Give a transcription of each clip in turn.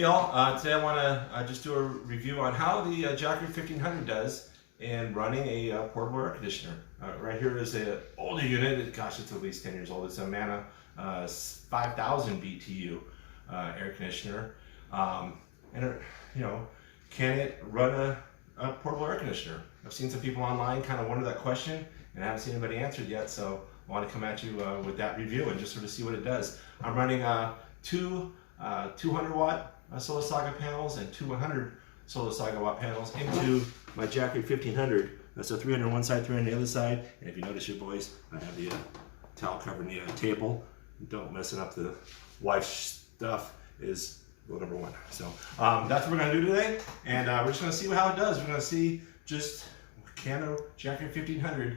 Hey y'all, today I want to just do a review on how the Jackery 1500 does in running a portable air conditioner. Right here is an older unit. Gosh, it's at least 10 years old. It's a Mana 5000 BTU air conditioner. And you know, can it run a portable air conditioner? I've seen some people online kind of wonder that question, and I haven't seen anybody answer it yet. So I want to come at you with that review and just sort of see what it does. I'm running two 200 watt Solar Saga panels and two 100 Solar Saga watt panels into my Jackery 1500. So 300 on one side, 300 on the other side. And if you notice your boys, I have the towel covering the table. Don't mess it up. The wife's stuff is rule number one. So that's what we're gonna do today. And we're just gonna see how it does. We're gonna see just can a Jackery 1500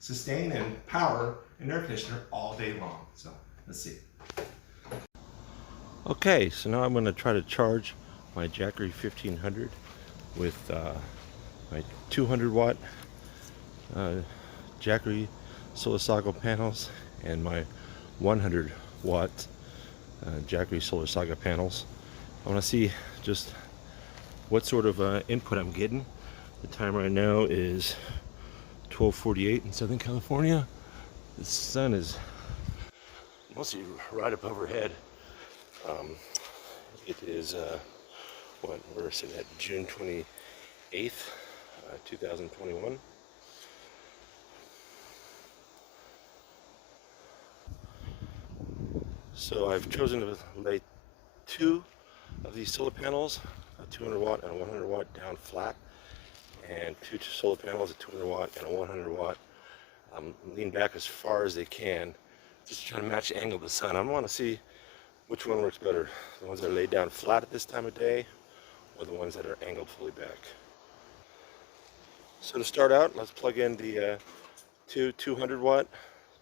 sustain and power an air conditioner all day long. So let's see. Okay, so now I'm going to try to charge my Jackery 1500 with my 200 watt Jackery Solar Saga panels and my 100 watt Jackery Solar Saga panels. I want to see just what sort of input I'm getting. The time right now is 12:48 in Southern California. The sun is mostly right up overhead. It is we're sitting at June 28th, 2021. So I've chosen to lay two of these solar panels, a 200 watt and a 100 watt down flat, and two solar panels, a 200 watt and a 100 watt, lean back as far as they can, just trying to match the angle of the sun. I want to see which one works better, the ones that are laid down flat at this time of day, or the ones that are angled fully back. So to start out, let's plug in the two 200 watt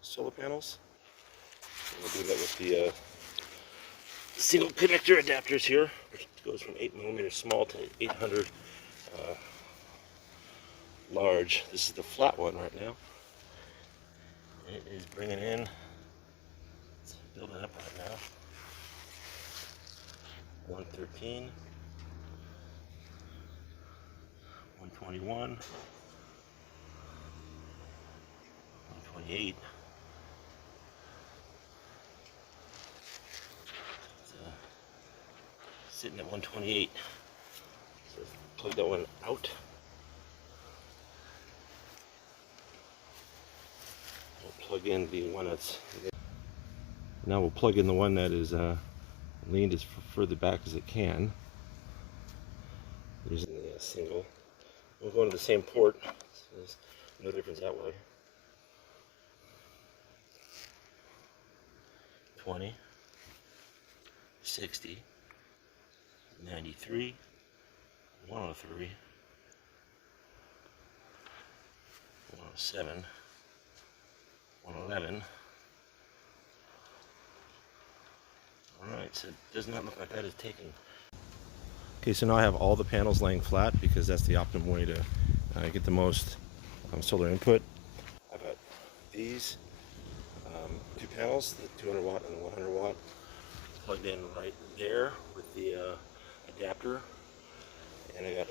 solar panels. We'll do that with the single connector adapters here, which goes from 8mm small to 800 large. This is the flat one right now. It is bringing in, it's building up right now. 113, 121, 128. Sitting at 128. So plug that one out. We'll plug in the one that's. Now we'll plug in the one that is leaned as further back as it can. Using the single. We'll go into the same port. So there's no difference that way. 20, 60, 93, 103, 107, 111. Alright, so it does not look like that is taking. Okay, so now I have all the panels laying flat because that's the optimum way to get the most solar input. I've got these two panels, the 200 watt and the 100 watt, plugged in right there with the adapter. And I got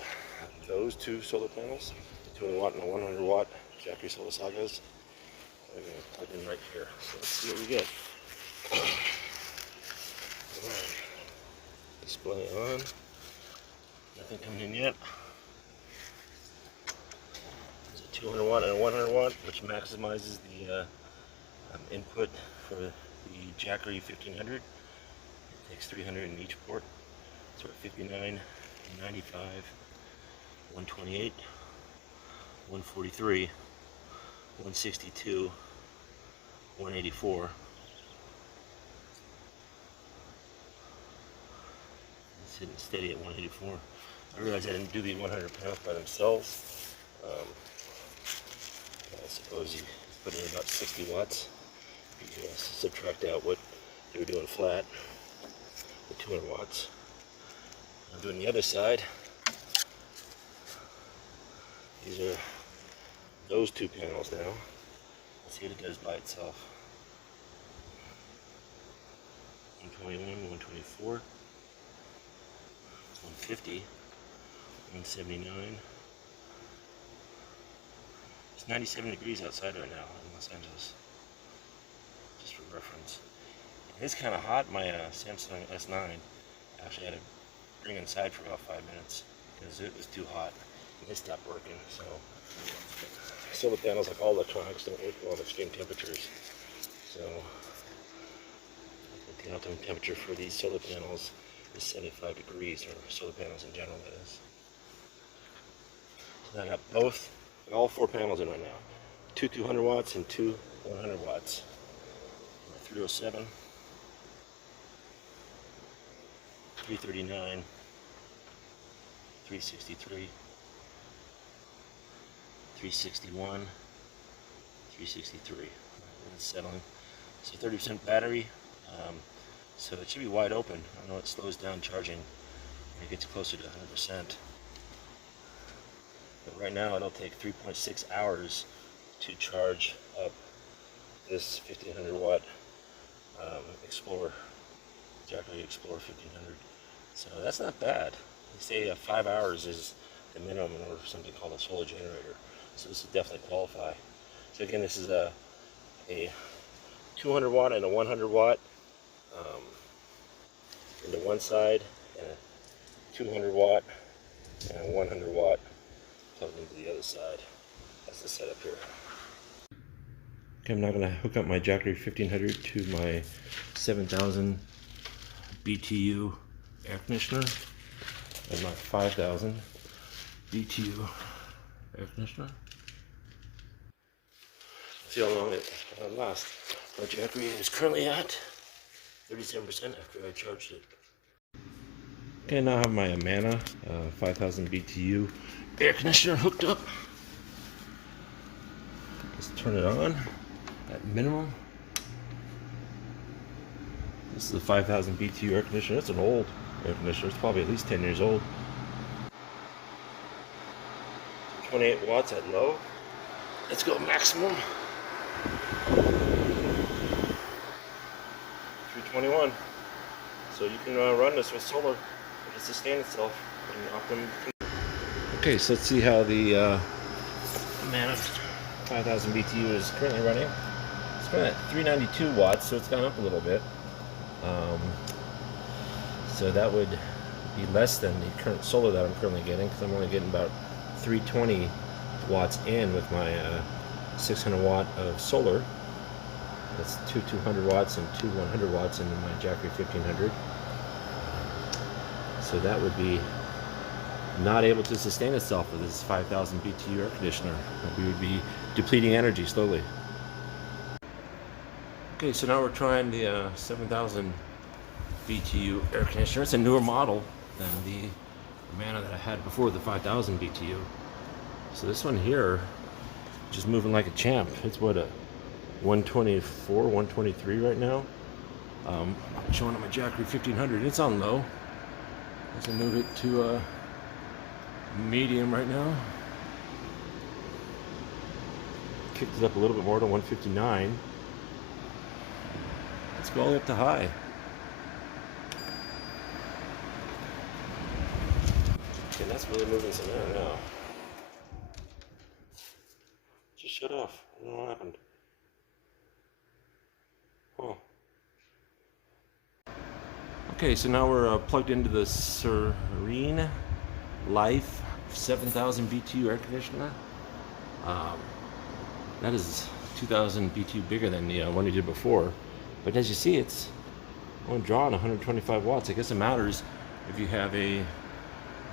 those two solar panels, the 200 watt and the 100 watt Jackery Solar Sagas. I'm going to plug in right here. So let's see what we get. Alright. Display on. Nothing coming in yet. There's a 200 watt and a 100 watt, which maximizes the input for the Jackery 1500. It takes 300 in each port. So we're at 59, 95, 128, 143, 162, 184. It's sitting steady at 184. I realized I didn't do the 100 panels by themselves. I suppose you put in about 60 watts. You can subtract out what they were doing flat, the 200 watts. I'm doing the other side. These are those two panels now. Let's see what it does by itself. 121, 124, 150, 179. It's 97 degrees outside right now in Los Angeles, just for reference. It's kind of hot. My Samsung S9 actually had to bring it inside for about 5 minutes because it was too hot. And it stopped working. So solar panels, like all electronics, don't work well at extreme temperatures. So the optimum temperature for these solar panels is 75 degrees, or solar panels in general, that is. So I got all 4 panels in right now. 2 200 watts and 2 100 watts. 307, 339, 363, 361, 363. It's settling. So 30% battery. So it should be wide open. I know it slows down charging when it gets closer to 100%. But right now it'll take 3.6 hours to charge up this 1500 watt Explorer, Jackery Explorer 1500. So that's not bad. They say 5 hours is the minimum in order for something called a solar generator. So this would definitely qualify. So again, this is a 200 watt and a 100 watt into one side, and a 200 watt and a 100 watt plugged into the other side. That's the setup here. Okay, I'm now going to hook up my Jackery 1500 to my 7000 BTU air conditioner and my 5000 BTU air conditioner. See how long it lasts. My Jackery is currently at 37% after I charged it. Okay, now I have my Amana 5000 BTU air conditioner hooked up. Let's turn it on at minimum. This is a 5000 BTU air conditioner. It's an old air conditioner. It's probably at least 10 years old. 28 watts at low. Let's go maximum. 321. So you can run this with solar to sustain itself in optimum. Okay, so let's see how the Amana 5000 BTU is currently running. It's running at 392 watts, so it's gone up a little bit. So that would be less than the current solar that I'm currently getting, because I'm only getting about 320 watts in with my 600 watt of solar. That's 200 watts and 100 watts into my Jackery 1500. So that would be not able to sustain itself with this 5000 BTU air conditioner. We would be depleting energy slowly. Okay, so now we're trying the 7000 BTU air conditioner. It's a newer model than the Amana that I had before, the 5000 BTU. So this one here, just moving like a champ. It's what, a 124, 123 right now. I'm showing on my Jackery 1500. It's on low. Let's move it to medium right now. Kicked it up a little bit more to 159. Let's go all the way up to high. Okay, that's really moving some air now. Just shut off. I don't know what happened. Huh. Okay, so now we're plugged into the Serene Life 7000 BTU air conditioner. That is 2000 BTU bigger than the one we did before. But as you see, it's only drawing 125 watts. I guess it matters if you have a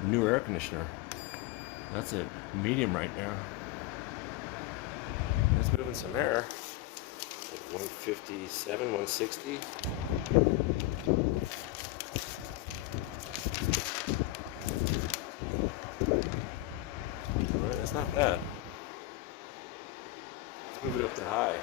new air conditioner. That's a medium right now. It's moving some air. Like 157, 160. Alright, that's not bad. Let's move it up to high.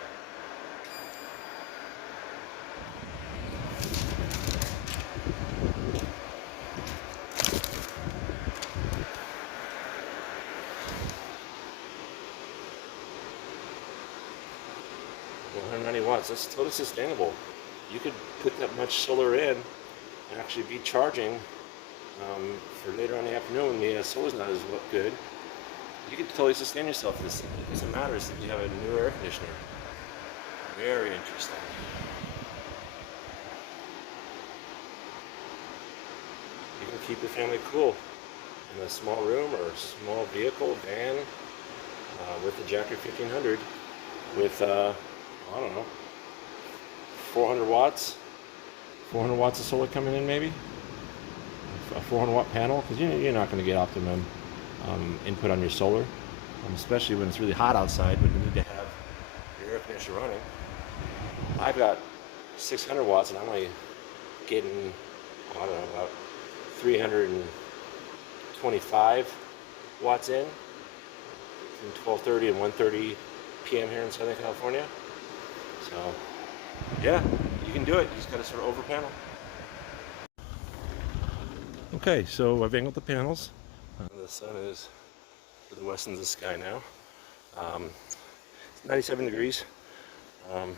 Watts. That's totally sustainable. You could put that much solar in and actually be charging for later on in the afternoon when the solar's not as good. You can totally sustain yourself with this. It doesn't matter if you have a new air conditioner. Very interesting. You can keep your family cool in a small room or a small vehicle, van, with the Jackery 1500 with, I don't know, 400 watts. 400 watts of solar coming in maybe? A 400 watt panel, because you're not going to get optimum input on your solar, especially when it's really hot outside when you need to have your air conditioner running. I've got 600 watts and I'm only getting, I don't know, about 325 watts in between 12:30 and 1:30 p.m. here in Southern California. So yeah, you can do it. You just got to sort of over panel. Okay, so I've angled the panels. The sun is to the west of the sky now. It's 97 degrees. I'm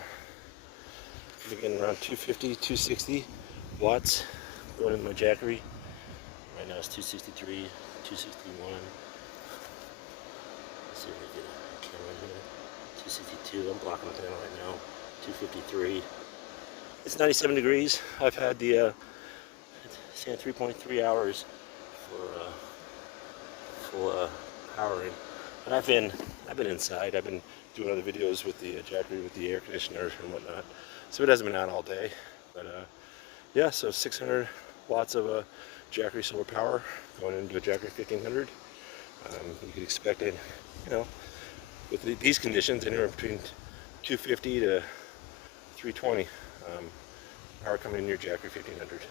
getting around 250, 260 watts going into my Jackery. Right now it's 263, 261. Let's see if I get a camera in here. 262. I'm blocking the panel right now. 253. It's 97 degrees. I've had the saying 3.3 hours for full powering. But I've been inside. I've been doing other videos with the Jackery with the air conditioner and whatnot. So it hasn't been on all day. But yeah, so 600 watts of Jackery solar power going into a Jackery 1500. You could expect it, you know, with these conditions, anywhere between 250 to 320 power coming in your Jackery 1500.